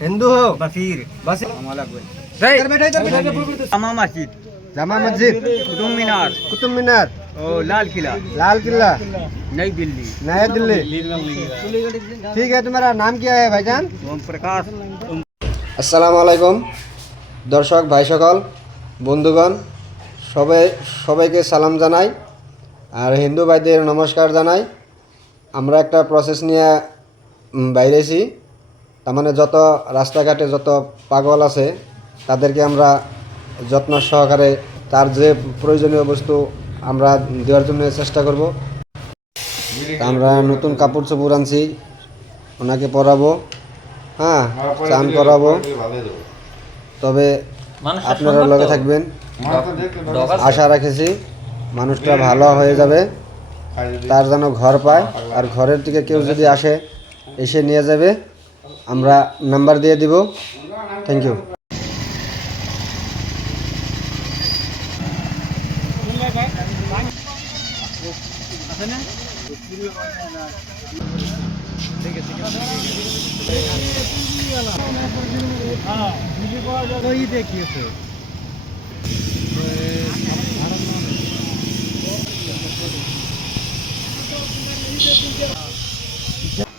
हिंदू हो बसीर बस जामा मस्जिद जामा मस्जिद कुतुब मीनार कुतुब मीनार और लाल किला लाल किला नई दिल्ली नया दिल्ली ठीक है तुम्हारा नाम क्या है भाईजान ओम प्रकाश আসসালামু আলাইকুম দর্শক ভাই সকল বন্ধুগণ সবাইকে সালাম জানাই আর হিন্দু ভাইদের নমস্কার জানাই। আমরা একটা প্রসেস নিয়ে বাইরেছি, তার মানে যত রাস্তাঘাটে যত পাগল আছে তাদেরকে আমরা যত্ন সহকারে তার যে প্রয়োজনীয় বস্তু আমরা দেওয়ার জন্য চেষ্টা করব। আমরা নতুন কাপড় চোপড় আনছি, ওনাকে পরাবো, হ্যাঁ চান করাবো। তবে আপনারা লগে থাকবেন, আশা রাখেছি মানুষটা ভালো হয়ে যাবে, তার যেন ঘর পায়। আর ঘরের থেকে কেউ যদি আসে এসে নিয়ে যাবে, আমরা নাম্বার দিয়ে দিব। Thank you.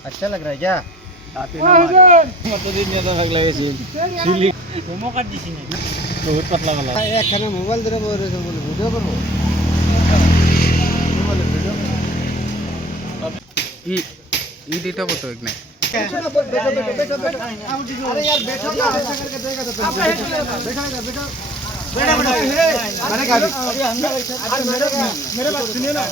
अच्छा लग रहा है क्या? একখানে মোবাইল ধরে বলে ভিডিও করবো। এটা কত এক নাই अरे यार बैठो ना, ऐसा करके देगा तो तुम मेरे बात सुनिए ना।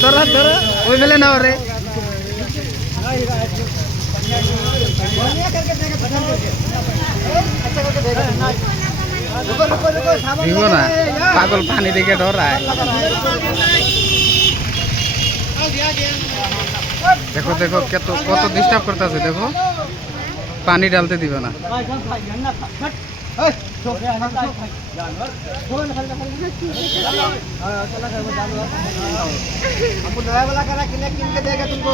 ধরা ধরা ওই মেলে না রে দিব না, পাগল পানি দেখে ডরায়। দেখো দেখো কত ডিস্টার্ব করতেছে, দেখো পানি ডালতে দিবে না। हमको नया वाला करा किन के देगा तुमको।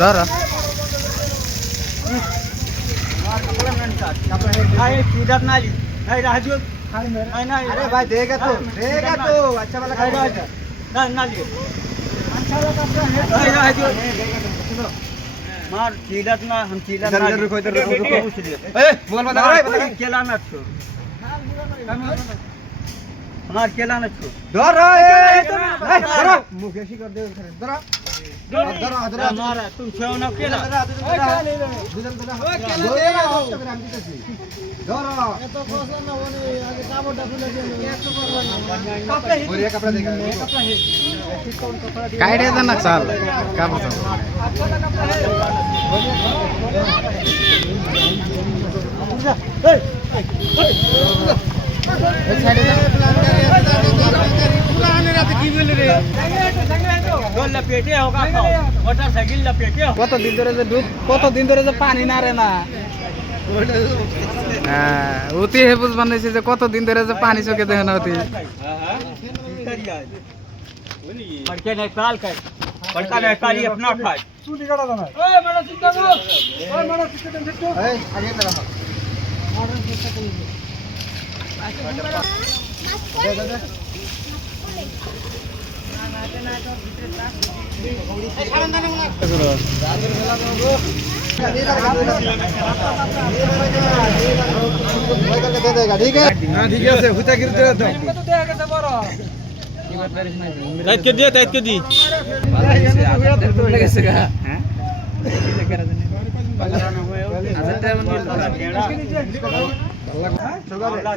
रा अरे भाई देगा तो अच्छा वाला खाएगा। मार चीलत ना हम चीलत ना रुको इधर रुको ए बोल बता रहा केला ना छो हमार केला ना छो डर रहा है। धरो मुकेशी कर दे धरो धरो धरो हमारा तुम छो ना केला कपड़ा देगा काय रे ना चाल का बोलतो কতদিন ধরে যে পানি না রে না, অতি হেবুজ বানাইছে যে কতদিন ধরে যে পানি চোখে দেখে না অতি। अपना खाए ठीक है हाँ ठीक है हुता गिरते रहता टाइट कर दिया टाइट कर दी হ্যাঁ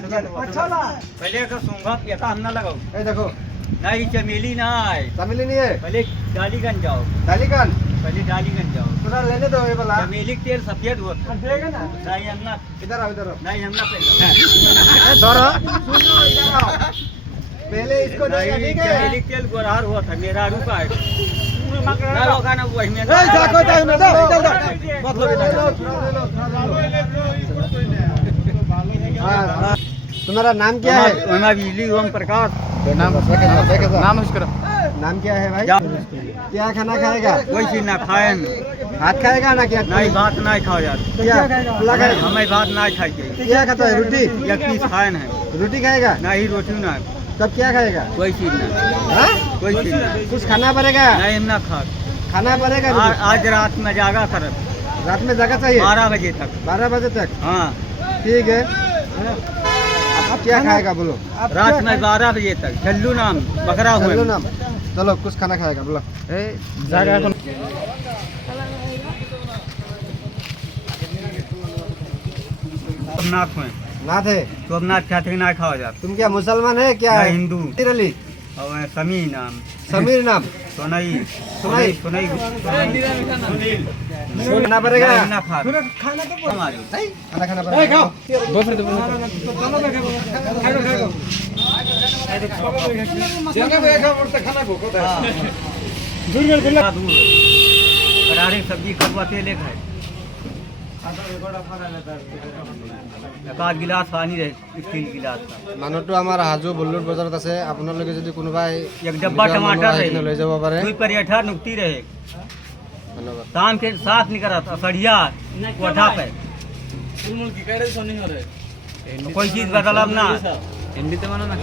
पहले तो सूंघा पिया हम ना लगाओ এই দেখো नहीं चमेली ना आए তামিলি নিয়ে पहले डालीगंज जाओ ডালিকান पहले डालीगंज जाओ তোরা लेने दो ये वाला चमेली के तेल सफेद होता है नहीं हम ना इधर आओ नहीं हम ना धरो सुनो इधर आओ पहले इसको देगा नहीं ठीक है चमेली के तेल गोरार हुआ था मेरा रुका है ना वो खाना वही में जाको जाओ ना दो इधर हाँ तुम्हारा नाम क्या है हमारा बिजली ओम प्रकाश नाम नाम उसका नाम क्या है भाई जा- क्या खाना खाएगा कोई चीज ना खाए हाथ खाएगा ना क्या नहीं भात नहीं खाओ यार क्या पुला खाएगा हमें भात नहीं खाई क्या खाता है रोटी एक पीस खाए है रोटी खाएगा नहीं रोटी ना तब क्या खाएगा कोई चीज ना हाँ? कोई चीज ना कुछ खाना पड़ेगा नहीं हम ना खा खाना पड़ेगा आज रात में जागा कर रात में जगह चाहिए 12 बजे तक 12 बजे तक हाँ ठीक है अब क्या खाएगा बोलो रात में 12 बजे तक झल्लू नाम बकरा हुए चलो ना चलो कुछ खाना खाएगा बोलो জায়গা এখন सोमनाथ हुए ना थे सोमनाथ खाते ना खाओ जाता तुम क्या मुसलमान है क्या मैं है हिंदू समीर अली और समी नाम समीर नाम सोनई सोनई। सोनई खाना पड़ेगा नहीं ना खा खाना तो खाना खाना पड़ेगा বফরে দেবো करारी सब्जी कड़वा तेल एक है एक आध गिलास पानी रहे स्टील गिलास का মানুহটো আমাৰ হাজো বল্লুৰ বজাৰত আছে আপোনালোকে যদি কোনোবাই एक डब्बा নিজৰ टमाटर মানুহ আহি কিনে লৈ रहे যাব পাৰে दुई परेठा नुकती रहे ধন্যবাদ शाम के साथ निकला था सड़िया कोठा पे कोई चीज बदलाव ना হিন্দিতে মানে না